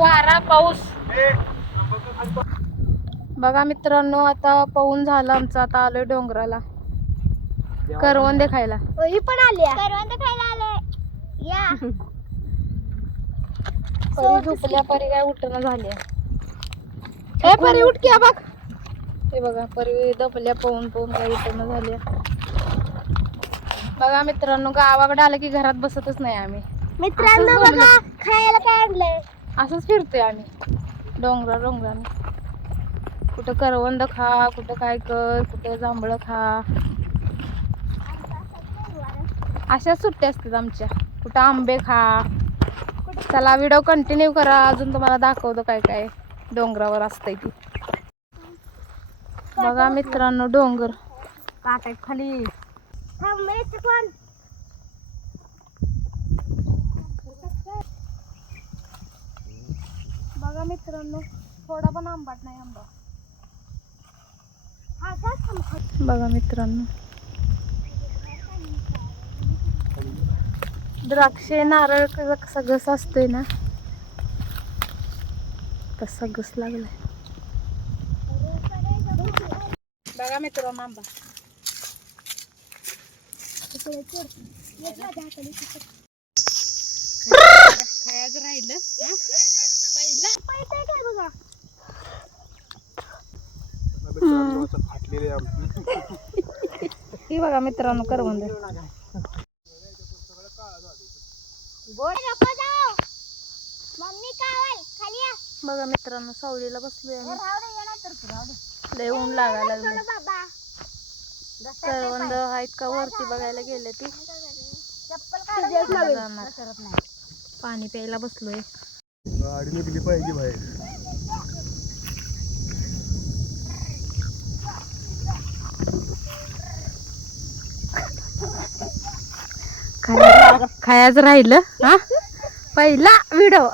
वारा पाऊस बघा मित्रांनो, आता पाऊन झालं आमचं. आता आलोय डोंगराला करवंदे खायला. ही पण आली करवंद खायला आले या. परी झोपल्या, परी काय उठणं झाली. ए परी उठ की बघ. हे बघा परी दपल्या पाहून पाहून काय उठणं झाली. बघा मित्रांनो, गावाकडे आलं की घरात बसतच नाही आम्ही. मित्रांनो बघा खायला काय आणलंय. असंच फिरतोय आम्ही डोंगराने. कुठं करवंद खा, कुठं काय कर, कुठं जांभळं खा. अशाच सुट्ट्या असतात आमच्या. कुठं आंबे खा. चला व्हिडिओ कंटिन्यू करा, अजून तुम्हाला दाखवतो काय काय डोंगरावर असतंय ती. बघा मित्रांनो, डोंगर काटाय खाली. बघा मित्रांनो, थोडा पण आंबाट नाही आंबा. बघा मित्रांनो, द्राक्षे नारळ कसा घस असतोय ना, तसा घस लागलाय. बघा मित्रांनो, आंबा खायचं राहिलं पहिला. ही बघा मित्रांनो करवंद. बघा मित्रांनो, सावलीला बसलोय आम्ही. लय ऊन लागायला लागले. करवंद आहेत का वरती बघायला गेले ती. पाणी प्यायला बसलोय. गाडी निघली पाहिजे बाहेर. खायचं राहिलं हा पहिला व्हिडिओ.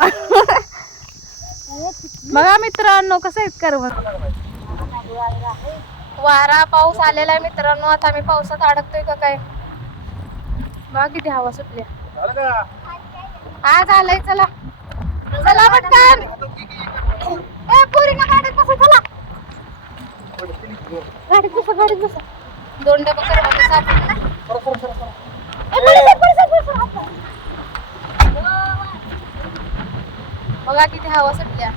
बघा मित्रांनो, कसं आहेत करवंद. वारा पाऊस आलेला आहे मित्रांनो. आता आम्ही पावसात अडकतोय का काय. बघा किती हवा सुटल्या. हा झालंय, चला चला पटकन. ए पोरींनो, गाडीत बसा, चला गाडीत बसा. दोन डबा करवंद सापडले. बघा किती हवा सुटल्या.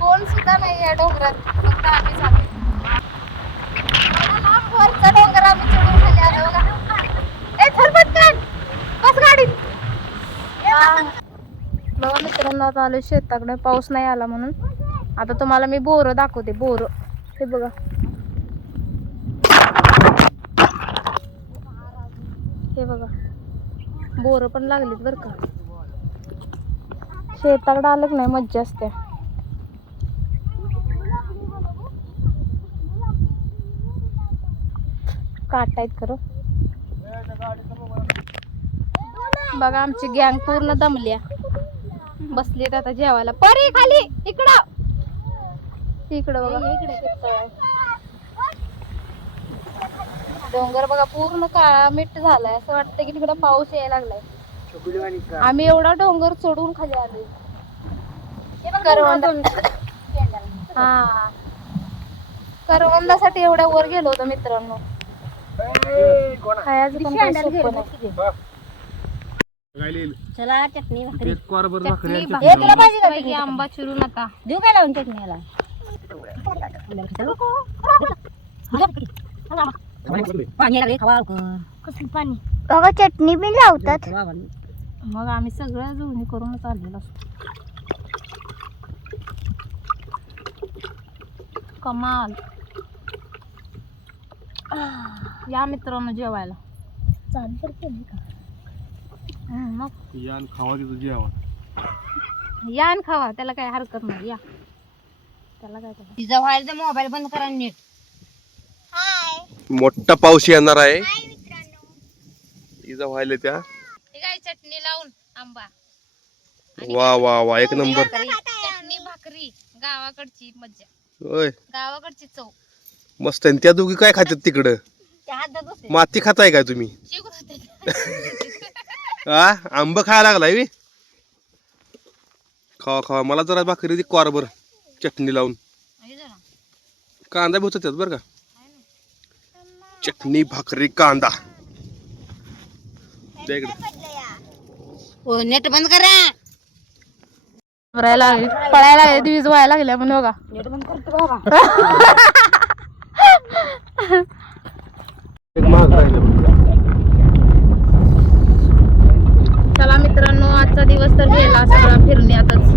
कोण सुद्धा नाही या डोंगरात, फक्त आम्ही जातो. वरचा डोंगर आम्ही चढून खाली आलो बघा. ए चल पटकन बस गाडीत. बघा मित्रांनो, आता आलो शेताकडे. पाऊस नाही आला म्हणून. आता तुम्हाला मी बोरं दाखवते. बोरं हे बघा. हे बघा बोरं पण लागलीत बरं का. शेताकडे आलं की नाही मज्जा असते. काट आहेत खरं. बघा आमची गँग पूर्ण दमल्या, बसलीत आता जेवायला. परी खाली इकडं बघा. डोंगर बघा पूर्ण काळा मिठ झालाय. असं वाटतं की तिकडं पाऊस यायला लागलाय. आम्ही एवढा डोंगर चढून खाली आलोय. हा करवंदासाठी एवढ्या वर गेलो होतो मित्रांनो. खायचं पण काही सोपं नाही. चला चटणी भाकरी आंबा चिरून आता देऊ काय लावून चटणीला. पाणी बघा, चटणी बी लावतात. मग आम्ही सगळं जुळणी करूनच आलेलो असतो. कमाल. या मित्रांनो जेवायला. मग यान खावा तिथं जेवण. यान खावा, त्याला काय हरकत नाही. या त्याला काय करायचं. तिचा व्हायला मोबाईल बंद करा नीट. मोठा पाऊस येणार आहे. इजा व्हायला त्या काय चटणी लावून आंबा. वा वा वा, एक नंबर. चटणी भाकरी गावाकडची मज्जा. होय, गावाकडची चव मस्त आहे. त्या दोघी काय खातात तिकडं. माती खाताय काय तुम्ही. हा आंब खायला लागलाय. खावा खावा. मला जरा भाकरी ती कॉरभर चटणी लावून. कांदा बी होता त्यात बरं का. चटणी भाकरी कांदा. द्या इकडे. हो नेट बंद करा. पळायला लागले वीज व्हायला लागल्या म्हणून बघा. नेट बंद करतो बाबा. एक महाग राहिलं. चला मित्रांनो आजचा दिवस तर गेला सगळा फिरण्यातच.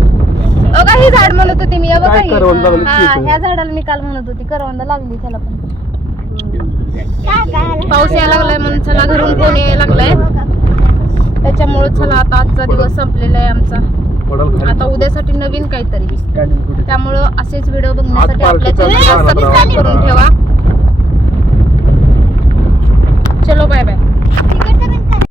बघा ही झाड म्हणत होती मी. बघा काय ही. करवंद लागली हा की इथं? ह्या झाडाला मी काल म्हणत होती करवंद लागली त्याला पण. पाऊस यायला लागलाय म्हणून चला घरून फोन यायला लागलाय. त्याच्यामुळे चला आता आजचा दिवस संपलेला आहे आमचा. आता उद्यासाठी नवीन काहीतरी. त्यामुळं असेच व्हिडिओ बघण्यासाठी आपल्या चॅनलला सबस्क्राईब करून ठेवा. चलो बाय बाय.